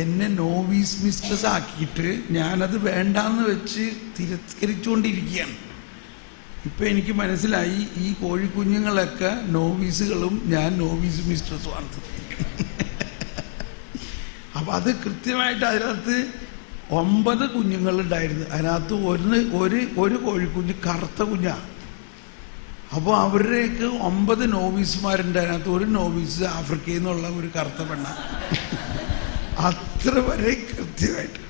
എന്നെ novice mistress ആക്കിയിട്ട് ഞാനത് വേണ്ടാന്ന് വെച്ച് തിരസ്കരിച്ചുകൊണ്ടിരിക്കുകയാണ്. ഇപ്പം എനിക്ക് മനസ്സിലായി ഈ കോഴിക്കുഞ്ഞുങ്ങളൊക്കെ നോവീസുകളും ഞാൻ നോവീസ് മിസ്ട്രസുമാണ്. അപ്പം അത് കൃത്യമായിട്ട് അതിനകത്ത് 9 കുഞ്ഞുങ്ങളുണ്ടായിരുന്നു. അതിനകത്ത് ഒരു കോഴിക്കുഞ്ഞ് കറുത്ത കുഞ്ഞാണ്. അപ്പോൾ അവരുടെയൊക്കെ 9 നോവീസുമാരുണ്ട്. അതിനകത്ത് ഒരു നോവീസ് ആഫ്രിക്കയിൽ നിന്നുള്ള ഒരു കറുത്ത പെണ്ണ. അത്ര വരെ കൃത്യമായിട്ട്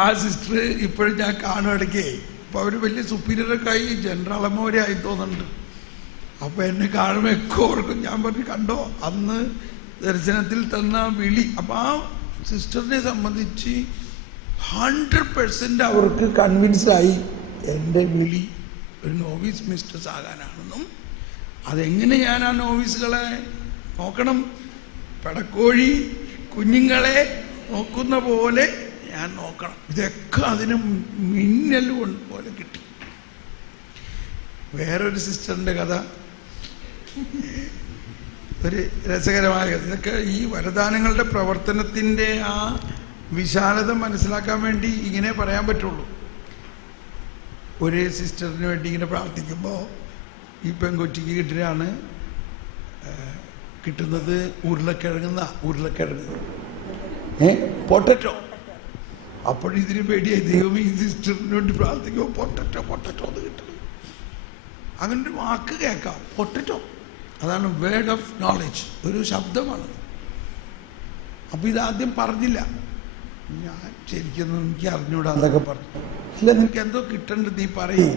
ആ സിസ്റ്റർ ഇപ്പോഴും ഞാൻ കാണുകടക്കേ. അപ്പോൾ അവർ വലിയ സുപ്പീരിയറൊക്കെ ആയി, ജനറൽ അമ്മവരെ ആയി തോന്നുന്നുണ്ട്. അപ്പോൾ എന്നെ കാണുമ്പോൾ ഒക്കെ ഓർക്കും. ഞാൻ പറഞ്ഞു, കണ്ടോ അന്ന് ദർശനത്തിൽ തന്ന വിളി. അപ്പോൾ ആ സിസ്റ്ററിനെ സംബന്ധിച്ച് 100% അവർക്ക് കൺവിൻസായി എൻ്റെ വിളി ഒരു നോവീസ് മിസ്ട്രസ് ആകാനാണെന്നും അതെങ്ങനെ ഞാൻ ആ നോവീസുകളെ നോക്കണം, പെടക്കോഴി കുഞ്ഞുങ്ങളെ നോക്കുന്ന പോലെ ഞാൻ നോക്കണം. ഇതൊക്കെ അതിന് മിന്നൽ പോലെ കിട്ടി. വേറൊരു സിസ്റ്ററിൻ്റെ കഥ, ഒരു രസകരമായ കഥ. ഇതൊക്കെ ഈ വരദാനങ്ങളുടെ പ്രവർത്തനത്തിൻ്റെ ആ വിശാലത മനസ്സിലാക്കാൻ വേണ്ടി ഇങ്ങനെ പറയാൻ പറ്റുള്ളൂ. ഒരേ സിസ്റ്ററിന് വേണ്ടി ഇങ്ങനെ പ്രാർത്ഥിക്കുമ്പോൾ ഈ പെൺകൊച്ചിക്ക് കിട്ടുന്നത് ഉരുളക്കിഴങ്ങ് പൊട്ടറ്റോ. അപ്പോഴിതിന് പേടിയായി, ദൈവം ഈ സിസ്റ്ററിന് വേണ്ടി പ്രാർത്ഥിക്കുമ്പോൾ പൊട്ടറ്റോ എന്ന് കിട്ടുന്നത്. അങ്ങനെ ഒരു വാക്ക് കേൾക്കാം, പൊട്ടറ്റോ. അതാണ് വേർഡ് ഓഫ് നോളജ്, ഒരു ശബ്ദമാണ്. അപ്പോൾ ഇതാദ്യം പറഞ്ഞില്ല. ഞാൻ ശരിക്കും എനിക്ക് അറിഞ്ഞൂടാ എന്നൊക്കെ പറഞ്ഞു. ഇല്ല, നിനക്ക് എന്തോ കിട്ടേണ്ടത്, നീ പറയും.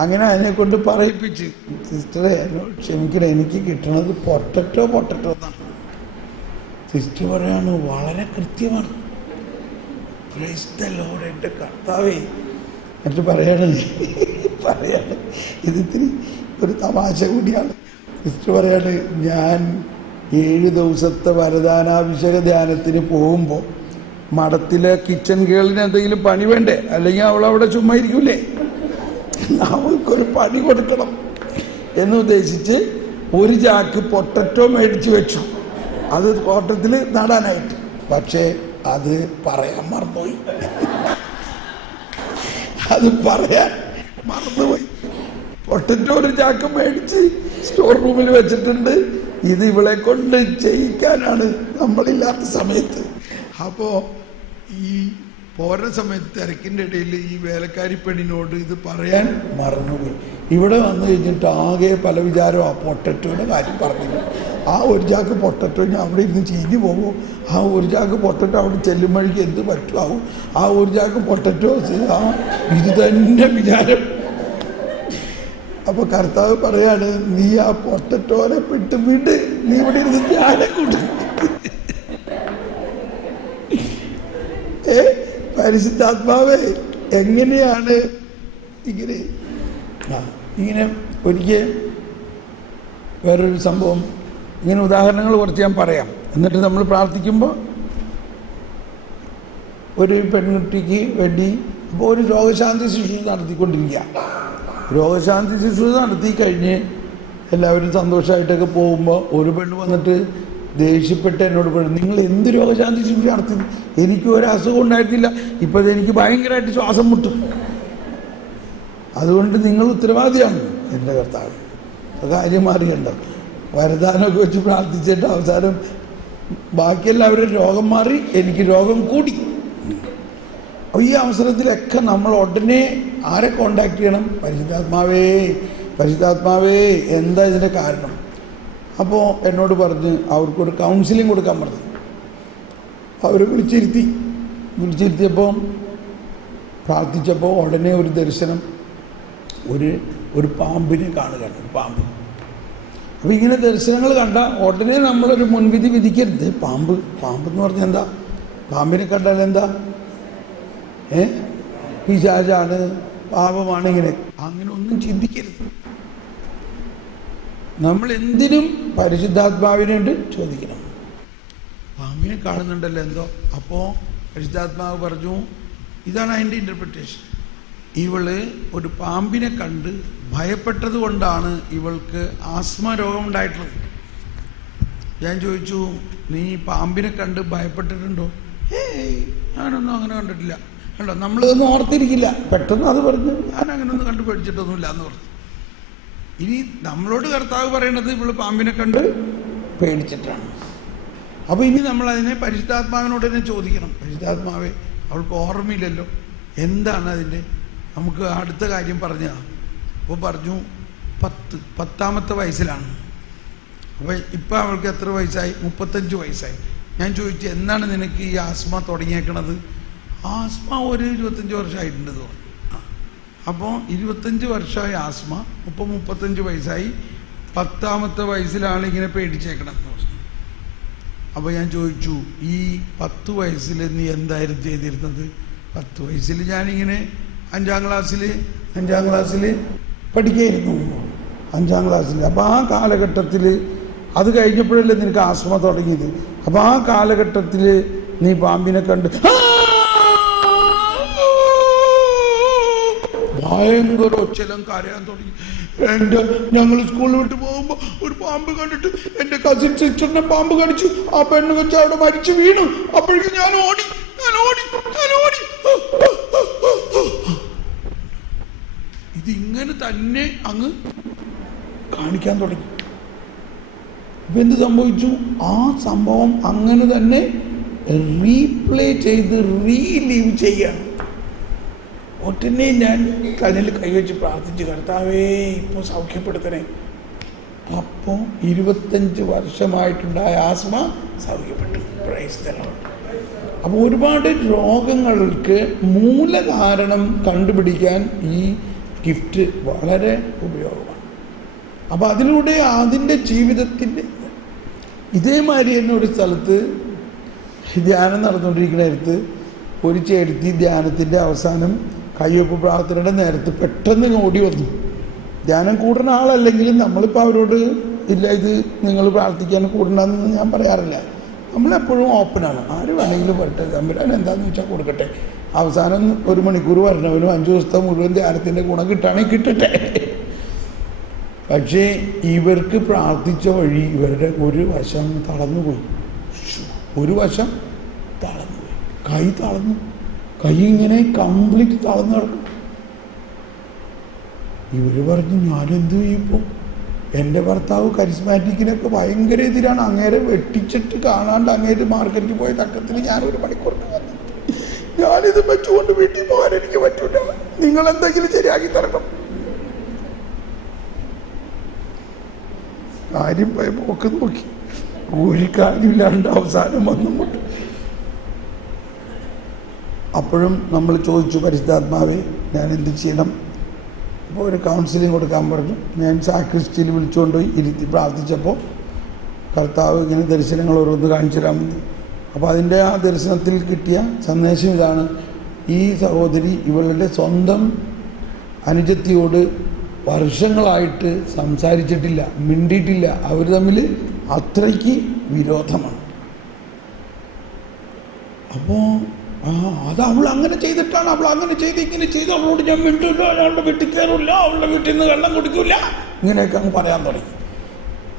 അങ്ങനെ അതിനെ കൊണ്ട് പറയിപ്പിച്ച്, സിസ്റ്ററെ എന്നോട് ക്ഷമിക്കണേ, എനിക്ക് കിട്ടണത് പൊട്ടറ്റോ എന്നാണ്. സിസ്റ്റർ പറയാണ്, വളരെ കൃത്യമാണ്. പ്രൈസ് ദി ലോർഡ്, എൻ്റെ കർത്താവേ. എന്നിട്ട് പറയാണ് ഇതിത്തിരി ഒരു തമാശ കൂടിയാണ്. സിസ്റ്റർ പറയാണ്, ഞാൻ 7 ദിവസത്തെ വരദാനാഭിഷേക ധ്യാനത്തിന് പോകുമ്പോൾ മഠത്തിലെ കിച്ചൺ ഗേളിന് എന്തെങ്കിലും പണി വേണ്ടേ, അല്ലെങ്കിൽ അവളവിടെ ചുമ്മാ ഇരിക്കൂലേ, അവൾക്കൊരു പണി കൊടുക്കണം എന്നുദ്ദേശിച്ച് ഒരു ചാക്ക് പൊട്ടറ്റോ മേടിച്ച് വെച്ചു, അത് തോട്ടത്തിൽ നടാനായിട്ട്. പക്ഷേ അത് പറയാൻ മറന്നുപോയി. പൊട്ടറ്റോ ഒരു ചാക്ക് മേടിച്ച് സ്റ്റോർ റൂമിൽ വെച്ചിട്ടുണ്ട്. ഇത് ഇവളെ കൊണ്ട് ചെയ്യിക്കാനാണ് നമ്മളില്ലാത്ത സമയത്ത്. അപ്പോൾ ഈ പോരുന്ന സമയത്ത് തിരക്കിൻ്റെ ഇടയിൽ ഈ വേലക്കാരി പെണ്ണിനോട് ഇത് പറയാൻ മറന്നുപോയി. ഇവിടെ വന്നു കഴിഞ്ഞിട്ട് ആകെ പല വിചാരവും ആ പൊട്ടറ്റോയുടെ കാര്യം പറഞ്ഞു. ആ ഒരു ചാക്ക് പൊട്ടറ്റോ ഞാൻ അവിടെ ഇരുന്ന് ചീഞ്ഞു പോകുമോ, ആ ഒരു ചാക്ക് പൊട്ടറ്റോ അവിടെ ചെല്ലുമ്പോഴേക്ക് എന്ത് പറ്റുമാവും, ആ ഒരു ചാക്ക് പൊട്ടറ്റോ ഇത് തന്നെ വിചാരം. അപ്പോൾ കർത്താവ് പറയാണ്, നീ ആ പൊട്ടറ്റോനെ വിട്ട് നീ ഇവിടെ ഇരുന്ന് ധ്യാനം കൂട്ടും. പരിശുദ്ധാത്മാവേ, എങ്ങനെയാണ് ഇങ്ങനെ ഒരിക്കൽ വേറൊരു സംഭവം, ഇങ്ങനെ ഉദാഹരണങ്ങൾ കുറച്ച് ഞാൻ പറയാം. എന്നിട്ട് നമ്മൾ പ്രാർത്ഥിക്കുമ്പോൾ ഒരു പെൺകുട്ടിക്ക് വേണ്ടി ഇപ്പോൾ ഒരു രോഗശാന്തി ശുശ്രൂഷ നടത്തിക്കൊണ്ടിരിക്കുക. രോഗശാന്തി ശുശ്രൂഷ നടത്തി കഴിഞ്ഞ് എല്ലാവരും സന്തോഷമായിട്ടൊക്കെ പോകുമ്പോൾ ഒരു പെണ്ണ് വന്നിട്ട് ദേഷ്യപ്പെട്ട് എന്നോട് പറഞ്ഞു, നിങ്ങൾ എന്ത് രോഗശാന്തി ശുശ്രൂഷ നടത്തി? എനിക്ക് ഒരു അസുഖം ഉണ്ടായിരുന്നില്ല, ഇപ്പോൾ എനിക്ക് ഭയങ്കരമായിട്ട് ശ്വാസം മുട്ടും, അതുകൊണ്ട് നിങ്ങൾ ഉത്തരവാദിയാണ്. എൻ്റെ കർത്താവ്, കാര്യം മാറിയുണ്ടോ? വരദാനമൊക്കെ വെച്ച് പ്രാർത്ഥിച്ചിട്ട് അവസാനം ബാക്കിയെല്ലാവരും രോഗം മാറി, എനിക്ക് രോഗം കൂടി. അപ്പോൾ ഈ അവസരത്തിലൊക്കെ നമ്മൾ ഉടനെ ആരെ കോണ്ടാക്ട് ചെയ്യണം? പരിശുദ്ധാത്മാവേ എന്താ ഇതിൻ്റെ കാരണം? അപ്പോൾ എന്നോട് പറഞ്ഞ് അവർക്കൊരു കൗൺസിലിംഗ് കൊടുക്കാൻ പറഞ്ഞു. അവർ വിളിച്ചിരുത്തിയപ്പോൾ പ്രാർത്ഥിച്ചപ്പോൾ ഉടനെ ഒരു ദർശനം, ഒരു പാമ്പിനെ കാണുകയാണ്, ഒരു പാമ്പ്. അപ്പോൾ ഇങ്ങനെ ദർശനങ്ങൾ കണ്ട ഉടനെ നമ്മളൊരു മുൻവിധി വിധിക്കരുത്. പാമ്പെന്ന് പറഞ്ഞാൽ എന്താ? പാമ്പിനെ കണ്ടാൽ എന്താ? പിശാചാണ്, പാപമാണ്, അങ്ങനെ ഒന്നും ചിന്തിക്കരുത്. നമ്മൾ എന്തിനും പരിശുദ്ധാത്മാവിനോട് ചോദിക്കണം. പാമ്പിനെ കാണുന്നുണ്ടല്ലോ എന്തോ. അപ്പോൾ പരിശുദ്ധാത്മാവ് പറഞ്ഞു, ഇതാണ് അതിൻ്റെ ഇൻ്റർപ്രിട്ടേഷൻ. ഇവള് ഒരു പാമ്പിനെ കണ്ട് ഭയപ്പെട്ടത് കൊണ്ടാണ് ഇവൾക്ക് ആസ്മ രോഗം ഉണ്ടായിട്ടുള്ളത്. ഞാൻ ചോദിച്ചു, നീ പാമ്പിനെ കണ്ട് ഭയപ്പെട്ടിട്ടുണ്ടോ? ഞാനൊന്നും അങ്ങനെ കണ്ടിട്ടില്ല. കണ്ടോ, നമ്മളിതൊന്നും ഓർത്തിരിക്കില്ല. പെട്ടെന്ന് അത് പറഞ്ഞു, ഞാൻ അങ്ങനെയൊന്നും കണ്ട് പേടിച്ചിട്ടൊന്നുമില്ല എന്ന് പറഞ്ഞു. ഇനി നമ്മളോട് കർത്താവ് പറയണത് ഇവള് പാമ്പിനെ കണ്ട് പേടിച്ചിട്ടാണ്. അപ്പോൾ ഇനി നമ്മളതിനെ പരിശുദ്ധാത്മാവിനോട് തന്നെ ചോദിക്കണം. പരിശുദ്ധാത്മാവേ, അവൾക്ക് ഓർമ്മയില്ലല്ലോ, എന്താണ് അതിൻ്റെ? നമുക്ക് അടുത്ത കാര്യം പറഞ്ഞതാണ്. അപ്പോൾ പറഞ്ഞു 10ാമത്തെ വയസ്സിലാണ്. അപ്പോൾ ഇപ്പം അവൾക്ക് എത്ര വയസ്സായി? 35 വയസ്സായി. ഞാൻ ചോദിച്ചു, എന്നാണ് നിനക്ക് ഈ ആസ്മ തുടങ്ങിയേക്കണത്? ആസ്മ ഒരു 25 വർഷമായിട്ടുണ്ട് തോന്നുന്നു. അപ്പോൾ 25 വർഷമായി ആസ്മ, ഇപ്പോൾ 35 വയസ്സായി. 10ാമത്തെ വയസ്സിലാണ് ഇങ്ങനെ പേടിച്ചേക്കണമെന്ന് പറഞ്ഞു. അപ്പോൾ ഞാൻ ചോദിച്ചു, ഈ 10 വയസ്സിൽ നീ എന്തായിരുന്നു ചെയ്തിരുന്നത്? 10 വയസ്സിൽ ഞാനിങ്ങനെ 5ാം ക്ലാസ്സിൽ പഠിക്കായിരുന്നു. 5ാം ക്ലാസ്സിൽ. അപ്പോൾ ആ കാലഘട്ടത്തിൽ, അത് കഴിഞ്ഞപ്പോഴല്ലേ നിനക്ക് ആസ്മ തുടങ്ങിയത്. അപ്പോൾ ആ കാലഘട്ടത്തിൽ നീ പാമ്പിനെ കണ്ട് ഭയങ്കര ഒച്ചലും കരയാൻ തുടങ്ങി. ഞങ്ങൾ സ്കൂളിൽ വിട്ട് പോകുമ്പോൾ ഒരു പാമ്പ് കണ്ടിട്ട് എൻ്റെ കസിൻ സിസ്റ്ററിനെ പാമ്പ് കടിച്ചു. ആ പെണ്ണ് വെച്ച് അവിടെ മരിച്ചു വീണു. അപ്പോഴേക്കും ഞാൻ ഓടി. ഇതിങ്ങനെ തന്നെ അങ്ങ് കാണിക്കാൻ തുടങ്ങി. ഇപ്പം എന്ത് സംഭവിച്ചു? ആ സംഭവം അങ്ങനെ തന്നെ റീപ്ലേ ചെയ്ത് റീലീവ് ചെയ്യണം. ഒറ്റനെ ഞാൻ കണ്ണിൽ കൈവച്ച് പ്രാർത്ഥിച്ചു, കർത്താവേ ഇപ്പോൾ സൗഖ്യപ്പെടുത്തണേ. അപ്പോൾ 25 വർഷമായിട്ടുണ്ടായ ആസ്മ സൗഖ്യപ്പെട്ടു. Praise the lord. അപ്പോൾ ഒരുപാട് രോഗങ്ങൾക്ക് മൂലകാരണം കണ്ടുപിടിക്കാൻ ഈ ഗിഫ്റ്റ് വളരെ ഉപയോഗമാണ്. അപ്പോൾ അതിലൂടെ അതിൻ്റെ ജീവിതത്തിൻ്റെ ഇതേമാതിരി തന്നെ ഒരു സ്ഥലത്ത് ധ്യാനം നടന്നുകൊണ്ടിരിക്കുന്നിടത്ത് ഒരു ചേട്ടത്തി ധ്യാനത്തിൻ്റെ അവസാനം കയ്യൊപ്പ് പ്രാർത്ഥനയുടെ നേരത്ത് പെട്ടെന്ന് ഓടി വന്നു. ധ്യാനം കൂടുന്ന ആളല്ലെങ്കിലും നമ്മളിപ്പോൾ അവരോട് ഇല്ല ഇത് നിങ്ങൾ പ്രാർത്ഥിക്കാൻ കൂടണമെന്ന് ഞാൻ പറയാറില്ല. നമ്മളെപ്പോഴും ഓപ്പണാണ്. ആര് വേണമെങ്കിലും വരട്ടെ, തമ്പുരാൻ എന്താണെന്ന് വെച്ചാൽ കൊടുക്കട്ടെ. അവസാനം 1 മണിക്കൂർ വരണവനും 5 ദിവസത്തെ മുഴുവൻ ധ്യാനത്തിൻ്റെ ഗുണം കിട്ടുകയാണെങ്കിൽ കിട്ടട്ടെ. പക്ഷേ ഇവർക്ക് പ്രാർത്ഥിച്ച വഴി ഇവരുടെ ഒരു വശം തളർന്നുപോയി. ഒരു വശം തളർന്നുപോയി. കൈ തളർന്നു. കൈ ഇങ്ങനെ കംപ്ലീറ്റ് തളർന്നു കിടക്കും. ഇവർ പറഞ്ഞു, ഞാനെന്ത് ചെയ്യും? എൻ്റെ ഭർത്താവ് കരിസ്മാറ്റിക്കിനൊക്കെ ഭയങ്കര എതിരാണ്. അങ്ങേരെ വെട്ടിച്ചിട്ട് കാണാണ്ട് അങ്ങേര് മാർക്കറ്റിൽ പോയ തക്കത്തിന് ഞാൻ 1 മണിക്കൂർ വന്നു. ഞാനിത് വെച്ചുകൊണ്ട് വീട്ടിൽ പോകാൻ എനിക്ക് പറ്റൂല. നിങ്ങളെന്തെങ്കിലും ശരിയാക്കി തരണം. കാര്യം പോയി പോക്ക് നോക്കി ഒരു കാര്യമില്ലാണ്ട് അവസാനം വന്നുമുട്ട്. അപ്പോഴും നമ്മൾ ചോദിച്ചു, പരിശുദ്ധാത്മാവേ ഞാൻ എന്ത് ചെയ്യണം? അപ്പോൾ ഒരു കൗൺസിലിംഗ് കൊടുക്കാൻ പറഞ്ഞു. ഞാൻ സാക്രിസ്റ്റിയിൽ വിളിച്ചുകൊണ്ട് ഇരുത്തി പ്രാർത്ഥിച്ചപ്പോൾ കർത്താവ് ഇങ്ങനെ ദർശനങ്ങൾ ഓരോന്ന് കാണിച്ചു തരാമെന്ന്. അപ്പോൾ അതിൻ്റെ ആ ദർശനത്തിൽ കിട്ടിയ സന്ദേശം ഇതാണ്: ഈ സഹോദരി ഇവളുടെ സ്വന്തം അനുജത്തിയോട് വർഷങ്ങളായിട്ട് സംസാരിച്ചിട്ടില്ല, മിണ്ടിയിട്ടില്ല. അവർ തമ്മിൽ അത്രയ്ക്ക് വിരോധമാണ്. അപ്പോൾ അത് അവൾ അങ്ങനെ ചെയ്തിട്ടാണ്, അവൾ അങ്ങനെ ചെയ്ത് ഇങ്ങനെ ചെയ്ത്, അവളോട് ഞാൻ മിണ്ടില്ല, അവളുടെ വീട്ടിൽ കയറില്ല, അവളുടെ വീട്ടിൽ നിന്ന് വെള്ളം കുടിക്കില്ല, ഇങ്ങനെയൊക്കെ അങ്ങ് പറയാൻ തുടങ്ങി.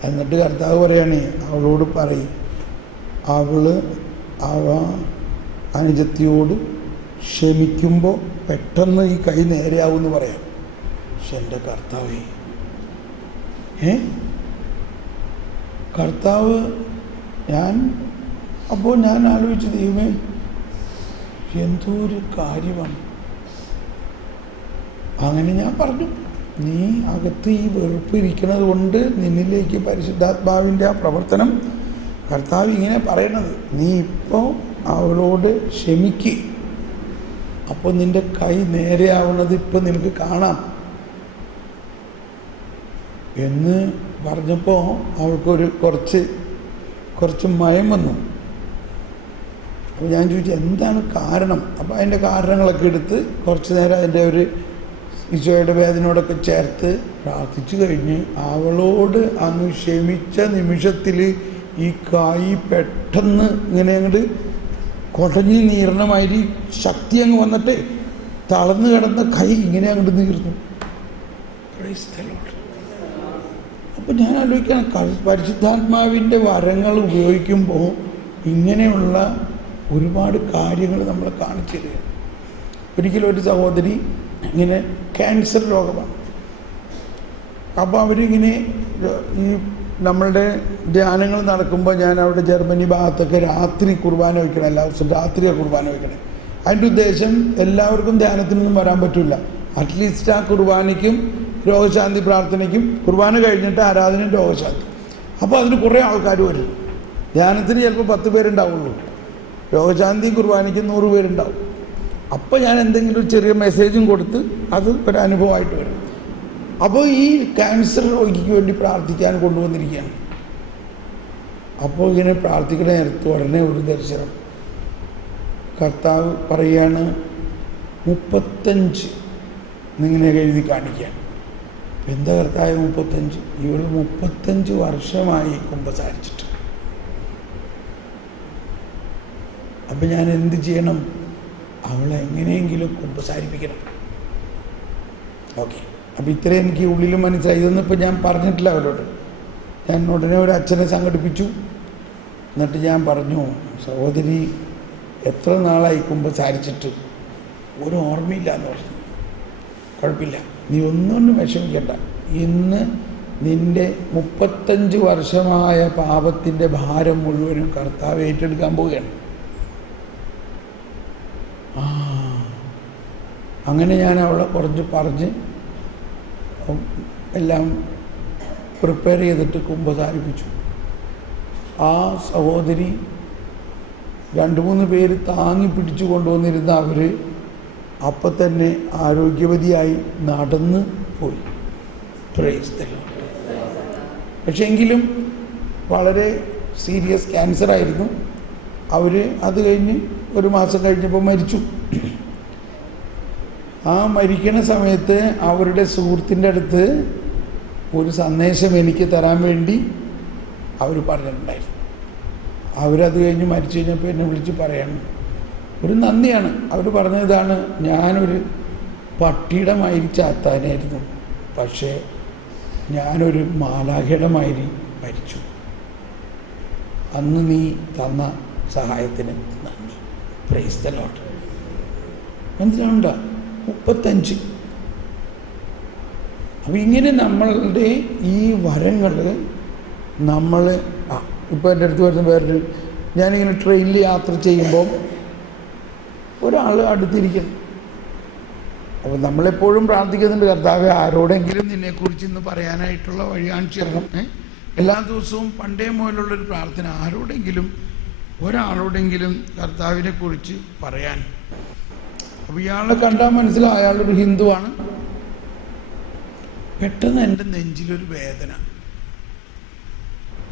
എന്നിട്ട് കർത്താവ് പറയാണ്, അവളോട് പറയും അവ അനുജത്തിയോട് ക്ഷമിക്കുമ്പോൾ പെട്ടെന്ന് ഈ കൈ നേരെയാവുമെന്ന് പറയാം. പക്ഷെ എൻ്റെ കർത്താവേ, കർത്താവ് അപ്പോൾ ഞാൻ ആലോചിച്ച്, ദൈവമേ എന്തോ ഒരു കാര്യമാണ്. അങ്ങനെ ഞാൻ പറഞ്ഞു, നീ അകത്ത് ഈ വെറുപ്പ് ഇരിക്കുന്നത് കൊണ്ട് നിന്നിലേക്ക് പരിശുദ്ധാത്മാവിൻ്റെ ആ പ്രവർത്തനം കർത്താവ് ഇങ്ങനെ പറയണത്. നീ ഇപ്പോൾ അവളോട് ക്ഷമിക്ക്, അപ്പോൾ നിൻ്റെ കൈ നേരെയാവുന്നത് ഇപ്പം നിനക്ക് കാണാം എന്ന് പറഞ്ഞപ്പോൾ അവൾക്കൊരു കുറച്ച് മയം വന്നു. അപ്പോൾ ഞാൻ ചോദിച്ചു, എന്താണ് കാരണം? അപ്പോൾ അതിൻ്റെ കാരണങ്ങളൊക്കെ എടുത്ത് കുറച്ച് നേരം അതിൻ്റെ ഒരു ഈശോയുടെ വേദനയോടൊക്കെ ചേർത്ത് പ്രാർത്ഥിച്ചു കഴിഞ്ഞ് അവളോട് അങ്ങ് ക്ഷമിച്ച നിമിഷത്തിൽ ഈ കൈ പെട്ടെന്ന് ഇങ്ങനെ അങ്ങോട്ട് കുടഞ്ഞ് നീർണമാതിരി ശക്തി അങ്ങ് വന്നിട്ട് തളർന്നു കിടന്ന കൈ ഇങ്ങനെ അങ്ങോട്ട് നീർന്നു. അപ്പോൾ അപ്പം ഞാൻ ആലോചിക്കണം, പരിശുദ്ധാത്മാവിൻ്റെ വരങ്ങൾ ഉപയോഗിക്കുമ്പോൾ ഇങ്ങനെയുള്ള ഒരുപാട് കാര്യങ്ങൾ നമ്മളെ കാണിച്ചു തരികയാണ്. ഒരിക്കലും ഒരു സഹോദരി ഇങ്ങനെ ക്യാൻസർ രോഗമാണ്. അപ്പോൾ അവരിങ്ങനെ ഈ നമ്മളുടെ ധ്യാനങ്ങൾ നടക്കുമ്പോൾ ഞാൻ അവിടെ ജർമ്മനി ഭാഗത്തൊക്കെ രാത്രി കുർബാന വയ്ക്കണം, എല്ലാ ദിവസവും രാത്രിയാണ് കുർബാന വയ്ക്കണം. അതിൻ്റെ ഉദ്ദേശം എല്ലാവർക്കും ധ്യാനത്തിനൊന്നും വരാൻ പറ്റില്ല. അറ്റ്ലീസ്റ്റ് ആ കുർബാനയ്ക്കും രോഗശാന്തി പ്രാർത്ഥനയ്ക്കും, കുർബാന കഴിഞ്ഞിട്ട് ആരാധനയും രോഗശാന്തി. അപ്പോൾ അതിന് കുറേ ആൾക്കാർ വരും. ധ്യാനത്തിന് ചിലപ്പോൾ 10 പേരുണ്ടാവുള്ളൂ, രോഗശാന്തിയും കുർബാനയ്ക്കും 100 പേരുണ്ടാവും. അപ്പോൾ ഞാൻ എന്തെങ്കിലും ഒരു ചെറിയ മെസ്സേജും കൊടുത്ത് അത് ഒരു അനുഭവമായിട്ട് വരും. അപ്പോൾ ഈ ക്യാൻസർ രോഗിക്ക് വേണ്ടി പ്രാർത്ഥിക്കാൻ കൊണ്ടുവന്നിരിക്കുകയാണ്. അപ്പോൾ ഇങ്ങനെ പ്രാർത്ഥിക്കണ നേരത്ത് ഉടനെ ഒരു ദർശനം, കർത്താവ് പറയുകയാണ് 35 എന്നിങ്ങനെ എഴുതി കാണിക്കുകയാണ്. എന്താ കർത്താവ് 35? ഇവൾ 35 വർഷമായി കുമ്പസാരിച്ചിട്ട്. അപ്പം ഞാൻ എന്ത് ചെയ്യണം? അവളെ എങ്ങനെയെങ്കിലും കുമ്പസാരിപ്പിക്കണം. ഓക്കെ, അപ്പം ഇത്രയും എനിക്ക് ഉള്ളിൽ മനസ്സിലായി. ഇതൊന്നും ഇപ്പം ഞാൻ പറഞ്ഞിട്ടില്ല അവരോട്. ഞാൻ ഉടനെ ഒരു അച്ഛനെ സംഘടിപ്പിച്ചു. എന്നിട്ട് ഞാൻ പറഞ്ഞു, സഹോദരി എത്ര നാളായി കുമ്പസാരിച്ചിട്ട്? ഒരു ഓർമ്മയില്ല എന്ന് പറഞ്ഞു. കുഴപ്പമില്ല, നീ ഒന്നും വിഷമിക്കണ്ട. ഇന്ന് നിൻ്റെ 35 വർഷമായ പാപത്തിൻ്റെ ഭാരം മുഴുവനും കർത്താവ് ഏറ്റെടുക്കാൻ പോവുകയാണ്. അങ്ങനെ ഞാൻ അവളെ കുറച്ച് പറഞ്ഞ് എല്ലാം പ്രിപ്പയർ ചെയ്തിട്ട് കുമ്പസാരിപ്പിച്ചു. ആ സഹോദരി 2-3 പേര് താങ്ങി പിടിച്ചു കൊണ്ടുവന്നിരുന്ന അവർ അപ്പം തന്നെ ആരോഗ്യവതിയായി നടന്ന് പോയി. Price the Lord. പക്ഷേ എങ്കിലും വളരെ സീരിയസ് ക്യാൻസറായിരുന്നു. അവർ അത് കഴിഞ്ഞ് 1 മാസം കഴിഞ്ഞപ്പോൾ മരിച്ചു. ആ മരിക്കണ സമയത്ത് അവരുടെ സുഹൃത്തിൻ്റെ അടുത്ത് ഒരു സന്ദേശം എനിക്ക് തരാൻ വേണ്ടി അവർ പറഞ്ഞിട്ടുണ്ടായിരുന്നു. അവരത് കഴിഞ്ഞ് മരിച്ചു കഴിഞ്ഞപ്പോൾ എന്നെ വിളിച്ച് പറയണം, ഒരു നന്ദിയാണ്. അവർ പറഞ്ഞതാണ്, ഞാനൊരു പട്ടിയുടെ മാതിരി ചാത്താനായിരുന്നു, പക്ഷേ ഞാനൊരു മാലാഖയുടെ മാതിരി മരിച്ചു. അന്ന് നീ തന്ന സഹായത്തിന് നന്ദി. Praise the lord. മനസ്സിലാവുണ്ടോ? 35. അപ്പം ഇങ്ങനെ നമ്മളുടെ ഈ വരങ്ങൾ നമ്മൾ ഇപ്പോൾ എൻ്റെ അടുത്ത് വരുന്ന വേറൊരു, ഞാനിങ്ങനെ ട്രെയിനിൽ യാത്ര ചെയ്യുമ്പോൾ ഒരാൾ അടുത്തിരിക്കുന്നു. അപ്പോൾ നമ്മളെപ്പോഴും പ്രാർത്ഥിക്കുന്നുണ്ട്, കർത്താവേ ആരോടെങ്കിലും നിന്നെക്കുറിച്ച് ഇന്ന് പറയാനായിട്ടുള്ള വഴി കാണിച്ചു തരണം. എല്ലാ ദിവസവും പണ്ടേ മുതലുള്ളൊരു പ്രാർത്ഥന, ആരോടെങ്കിലും ഒരാളോടെങ്കിലും കർത്താവിനെ കുറിച്ച് പറയാൻ. അപ്പോൾ ഇയാളെ കണ്ടാൽ മനസ്സിലാവും അയാളൊരു ഹിന്ദുവാണ്. പെട്ടെന്ന് എൻ്റെ നെഞ്ചിലൊരു വേദന,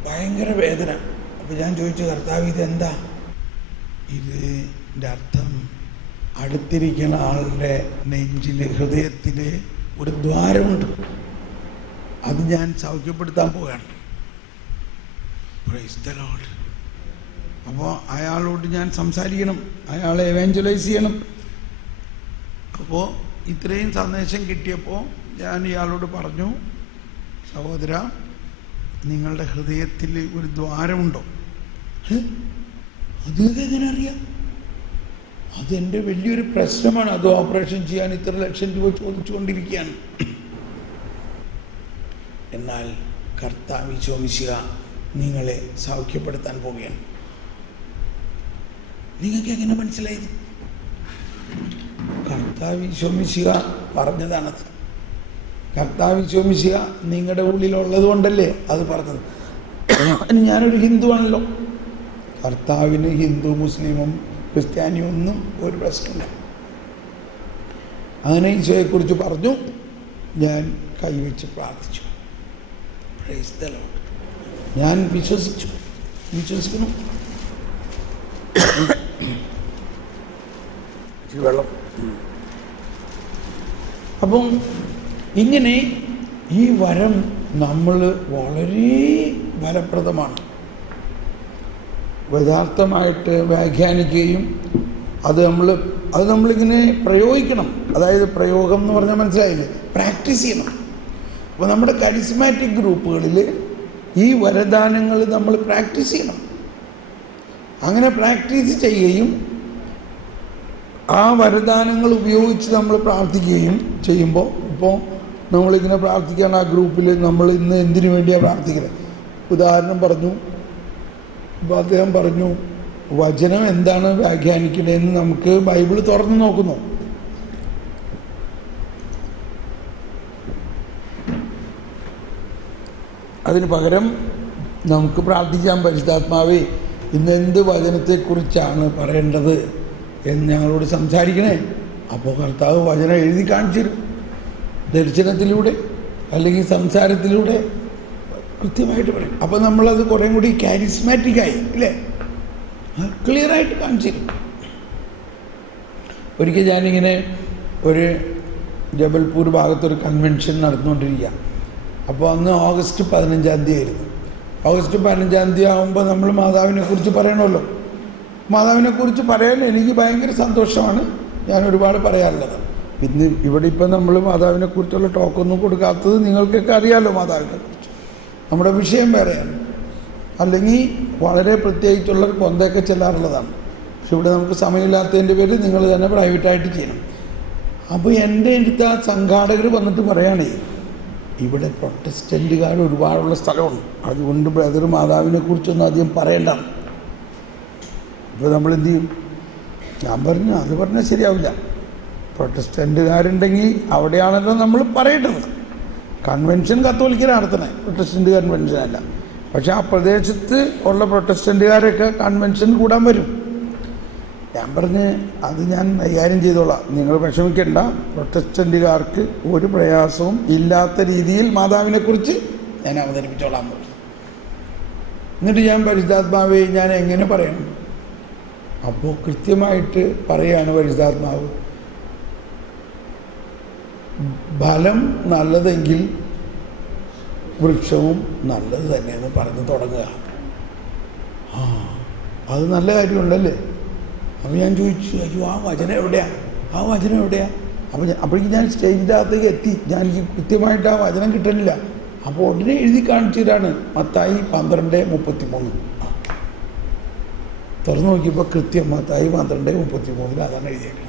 ഭയങ്കര വേദന. അപ്പോൾ ഞാൻ ചോദിച്ചു, കർത്താവ് ഇതെന്താ? ഇതിൻ്റെ അർത്ഥം അടുത്തിരിക്കുന്ന ആളുടെ നെഞ്ചിൽ, ഹൃദയത്തിൽ ഒരു ദ്വാരമുണ്ട്, അത് ഞാൻ സൗഖ്യപ്പെടുത്താൻ പോവുകയാണ്. Price the lord. അപ്പോൾ അയാളോട് ഞാൻ സംസാരിക്കണം, അയാളെ എവാഞ്ചലൈസ് ചെയ്യണം. അപ്പോൾ ഇത്രയും സന്ദേശം കിട്ടിയപ്പോൾ ഞാൻ ഇയാളോട് പറഞ്ഞു, സഹോദര, നിങ്ങളുടെ ഹൃദയത്തിൽ ഒരു ദ്വാരമുണ്ടോ? അതൊക്കെ എങ്ങനെ അറിയാം? അതെൻ്റെ വലിയൊരു പ്രശ്നമാണ്, അത് ഓപ്പറേഷൻ ചെയ്യാൻ ഇത്ര ലക്ഷം രൂപ ചോദിച്ചുകൊണ്ടിരിക്കുകയാണ്. എന്നാൽ കർത്താവ് ഈശോമിശിഹ നിങ്ങളെ സൗഖ്യപ്പെടുത്താൻ പോവുകയാണ്. നിങ്ങൾക്ക് എങ്ങനെ മനസ്സിലായത്? കർത്താവ് ഈശോമിശിഹ പറഞ്ഞതാണത്. കർത്താവ് ഈശോമിശിഹ നിങ്ങളുടെ ഉള്ളിലുള്ളത് കൊണ്ടല്ലേ അത് പറഞ്ഞത്. ഞാനൊരു ഹിന്ദുവാണല്ലോ. കർത്താവിന് ഹിന്ദു, മുസ്ലിമും ക്രിസ്ത്യാനിയും ഒന്നും ഒരു പ്രശ്നമില്ല. അങ്ങനെ ഈശോയെക്കുറിച്ച് പറഞ്ഞു. ഞാൻ കൈവച്ച് പ്രാർത്ഥിച്ചു. Price the Lord. ഞാൻ വിശ്വസിക്കുന്നു. വെള്ളം. അപ്പം ഇങ്ങനെ ഈ വരം നമ്മൾ വളരെ ഫലപ്രദമാണ്. യഥാർത്ഥമായിട്ട് വ്യാഖ്യാനിക്കുകയും അത് നമ്മളിങ്ങനെ പ്രയോഗിക്കണം. അതായത് പ്രയോഗം എന്ന് പറഞ്ഞാൽ മനസ്സിലായില്ലേ? പ്രാക്ടീസ് ചെയ്യണം. അപ്പോൾ നമ്മുടെ കരിസ്മാറ്റിക് ഗ്രൂപ്പുകളിൽ ഈ വരദാനങ്ങൾ നമ്മൾ പ്രാക്ടീസ് ചെയ്യണം. അങ്ങനെ പ്രാക്ടീസ് ചെയ്യുകയും ആ വരദാനങ്ങൾ ഉപയോഗിച്ച് നമ്മൾ പ്രാർത്ഥിക്കുകയും ചെയ്യുമ്പോൾ, ഇപ്പോൾ നമ്മളിങ്ങനെ പ്രാർത്ഥിക്കാൻ ആ ഗ്രൂപ്പിൽ നമ്മൾ ഇന്ന് എന്തിനു വേണ്ടിയാണ് പ്രാർത്ഥിക്കുന്നത്? ഉദാഹരണം പറഞ്ഞു, ഇപ്പോൾ അദ്ദേഹം പറഞ്ഞു വചനം എന്താണ് വ്യാഖ്യാനിക്കണതെന്ന് നമുക്ക് ബൈബിൾ തുറന്ന് നോക്കുന്നു. അതിന് പകരം നമുക്ക് പ്രാർത്ഥിക്കാൻ, പരിശുദ്ധാത്മാവേ ഇന്ന് എന്ത് വചനത്തെക്കുറിച്ചാണ് പറയേണ്ടത് എന്ന് ഞങ്ങളോട് സംസാരിക്കണേ. അപ്പോൾ കർത്താവ് വചനം എഴുതി കാണിച്ചു തരും. ദർശനത്തിലൂടെ അല്ലെങ്കിൽ സംസാരത്തിലൂടെ കൃത്യമായിട്ട് പറയും. അപ്പോൾ നമ്മളത് കുറേ കൂടി കാരിസ്മാറ്റിക്കായി, അല്ലേ? ക്ലിയറായിട്ട് കാണിച്ചു തരും. ഒരിക്കൽ ഞാനിങ്ങനെ ഒരു ജബൽപൂർ ഭാഗത്തൊരു കൺവെൻഷൻ നടന്നുകൊണ്ടിരിക്കുക. അപ്പോൾ അന്ന് ഓഗസ്റ്റ് 15 ആയിരുന്നു. ഓഗസ്റ്റ് 15 ആകുമ്പോൾ നമ്മൾ മാതാവിനെക്കുറിച്ച് പറയണമല്ലോ. മാതാവിനെക്കുറിച്ച് പറയാൻ എനിക്ക് ഭയങ്കര സന്തോഷമാണ്. ഞാൻ ഒരുപാട് പറയാറുള്ളത്. ഇന്ന് ഇവിടെ ഇപ്പം നമ്മൾ മാതാവിനെക്കുറിച്ചുള്ള ടോക്കൊന്നും കൊടുക്കാത്തത് നിങ്ങൾക്കൊക്കെ അറിയാമല്ലോ. മാതാവിനെക്കുറിച്ച് നമ്മുടെ വിഷയം വേറെയാണ്, അല്ലെങ്കിൽ വളരെ പ്രത്യേകിച്ചുള്ളൊരു കൊന്തയൊക്കെ ചെല്ലാറുള്ളതാണ്. പക്ഷെ ഇവിടെ നമുക്ക് സമയമില്ലാത്തതിൻ്റെ പേരിൽ നിങ്ങൾ തന്നെ പ്രൈവറ്റായിട്ട് ചെയ്യണം. അപ്പോൾ എൻ്റെ അടുത്ത് ആ സംഘാടകർ വന്നിട്ട് പറയുകയാണേ, ഇവിടെ പ്രൊട്ടസ്റ്റൻറ്റുകാർ ഒരുപാടുള്ള സ്ഥലമാണ്, അതുകൊണ്ട് ബ്രദർ മാതാവിനെക്കുറിച്ചൊന്നും അധികം പറയണ്ട. ഇപ്പോൾ നമ്മളെന്ത് ചെയ്യും? ഞാൻ പറഞ്ഞു അത് പറഞ്ഞാൽ ശരിയാവില്ല. പ്രൊട്ടസ്റ്റൻറ്റുകാരുണ്ടെങ്കിൽ അവിടെയാണല്ലോ നമ്മൾ പറയേണ്ടത്. കൺവെൻഷൻ കത്തോലിക്കലാണ് നടത്തുന്നത്, പ്രൊട്ടസ്റ്റൻ്റ് കൺവെൻഷനല്ല. പക്ഷേ ആ പ്രദേശത്ത് ഉള്ള പ്രൊട്ടസ്റ്റൻറ്റുകാരൊക്കെ കൺവെൻഷൻ കൂടാൻ വരും. ഞാൻ പറഞ്ഞ് അത് ഞാൻ കൈകാര്യം ചെയ്തോളാം, നിങ്ങൾ വിഷമിക്കേണ്ട, പ്രൊട്ടസ്റ്റൻറ്റുകാർക്ക് ഒരു പ്രയാസവും ഇല്ലാത്ത രീതിയിൽ മാതാവിനെക്കുറിച്ച് ഞാൻ അവതരിപ്പിച്ചോളാം. എന്നിട്ട് ഞാൻ പരിശുദ്ധാത്മാവെ ഞാൻ എങ്ങനെ പറയണം? അപ്പോൾ കൃത്യമായിട്ട് പറയുകയാണ് പരിശുദ്ധാത്മാവ്, ഫലം നല്ലതെങ്കിൽ വൃക്ഷവും നല്ലത് തന്നെയെന്ന് പറഞ്ഞ് തുടങ്ങുക. അത് നല്ല കാര്യമുണ്ടല്ലേ? അപ്പോൾ ഞാൻ ചോദിച്ചു, അയ്യോ ആ വചനം എവിടെയാണ്, ആ വചനം എവിടെയാണ്? അപ്പോഴേക്കും ഞാൻ സ്റ്റേജിൻ്റെ അകത്തേക്ക് എത്തി. ഞാൻ എനിക്ക് കൃത്യമായിട്ട് ആ വചനം കിട്ടണില്ല. അപ്പോൾ ഉടനെ എഴുതി കാണിച്ചു തരാണ്, മത്തായി 12:33. തുറന്നു നോക്കിയപ്പോൾ കൃത്യം മത്തായി 12:33 അതാണ് എഴുതിയേക്കുന്നത്.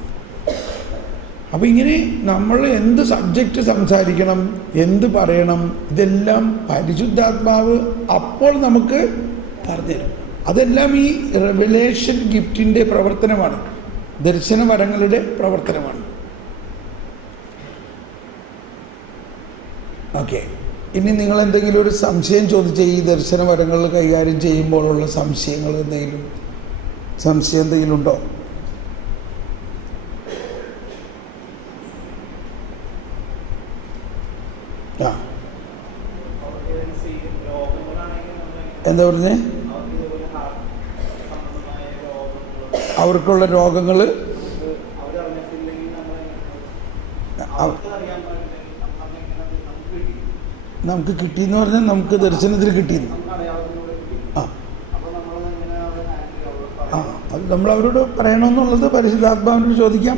അപ്പോൾ ഇങ്ങനെ നമ്മൾ എന്ത് സബ്ജക്റ്റ് സംസാരിക്കണം, എന്ത് പറയണം, ഇതെല്ലാം പരിശുദ്ധാത്മാവ് അപ്പോൾ നമുക്ക് പറഞ്ഞുതരും. അതെല്ലാം ഈ റെവലേഷൻ ഗിഫ്റ്റിൻ്റെ പ്രവർത്തനമാണ്, ദർശന വരങ്ങളുടെ പ്രവർത്തനമാണ്. ഓക്കെ, ഇനി നിങ്ങൾ എന്തെങ്കിലും ഒരു സംശയം ചോദിച്ചാൽ ഈ ദർശന വരങ്ങൾ കൈകാര്യം ചെയ്യുമ്പോഴുള്ള സംശയം എന്തെങ്കിലും ഉണ്ടോ? ആ, എന്താ പറഞ്ഞേ? അവർക്കുള്ള രോഗങ്ങൾ നമുക്ക് കിട്ടിയെന്ന് പറഞ്ഞാൽ നമുക്ക് ദർശനത്തിൽ കിട്ടിയെന്ന്. അത് നമ്മൾ അവരോട് പറയണമെന്നുള്ളത് പരിശുദ്ധാത്മാവിനോട് ചോദിക്കാം.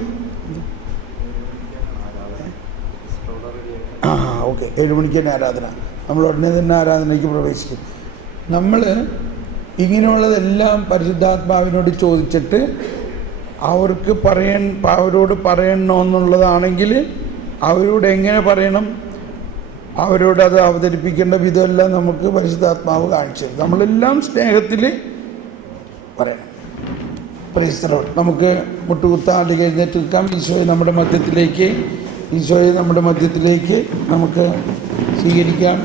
ഓക്കെ, 7 മണിക്ക് തന്നെ ആരാധന. നമ്മൾ ഉടനെ തന്നെ ആരാധനയ്ക്ക് പ്രവേശിക്കും. നമ്മൾ ഇങ്ങനെയുള്ളതെല്ലാം പരിശുദ്ധാത്മാവിനോട് ചോദിച്ചിട്ട് അവരോട് പറയണമെന്നുള്ളതാണെങ്കിൽ അവരോട് എങ്ങനെ പറയണം, അവരോടത് അവതരിപ്പിക്കേണ്ട വിധമെല്ലാം നമുക്ക് പരിശുദ്ധാത്മാവ് കാണിച്ചു തരും. നമ്മളെല്ലാം സ്നേഹത്തിൽ പറയണം. Price the Lord. നമുക്ക് മുട്ടുകുത്താണ്ട് കഴിഞ്ഞിട്ട് നിൽക്കാം. ഈശോയെ നമ്മുടെ മധ്യത്തിലേക്ക് നമുക്ക് സ്വീകരിക്കാം.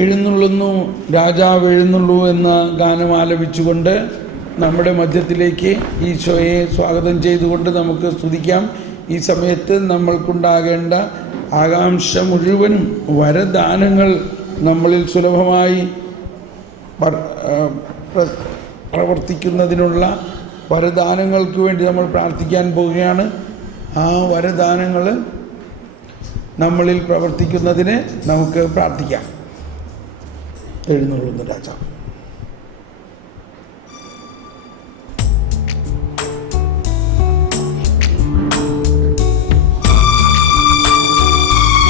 എഴുന്നള്ളുന്നു രാജാവ് എഴുന്നള്ളൂ എന്ന ഗാനം ആലപിച്ചുകൊണ്ട് നമ്മുടെ മധ്യത്തിലേക്ക് ഈശോയെ സ്വാഗതം ചെയ്തുകൊണ്ട് നമുക്ക് സ്തുതിക്കാം. ഈ സമയത്ത് നമ്മൾക്കുണ്ടാകേണ്ട ആകാംക്ഷ മുഴുവനും വരദാനങ്ങൾ നമ്മളിൽ സുലഭമായി പ്രവർത്തിക്കുന്നതിനുള്ള വരദാനങ്ങൾക്ക് വേണ്ടി നമ്മൾ പ്രാർത്ഥിക്കാൻ പോവുകയാണ്. ആ വരദാനങ്ങൾ നമ്മളിൽ പ്രവർത്തിക്കുന്നതിന് നമുക്ക് പ്രാർത്ഥിക്കാം. എഴുന്നള്ളുന്നു രാജാവ്.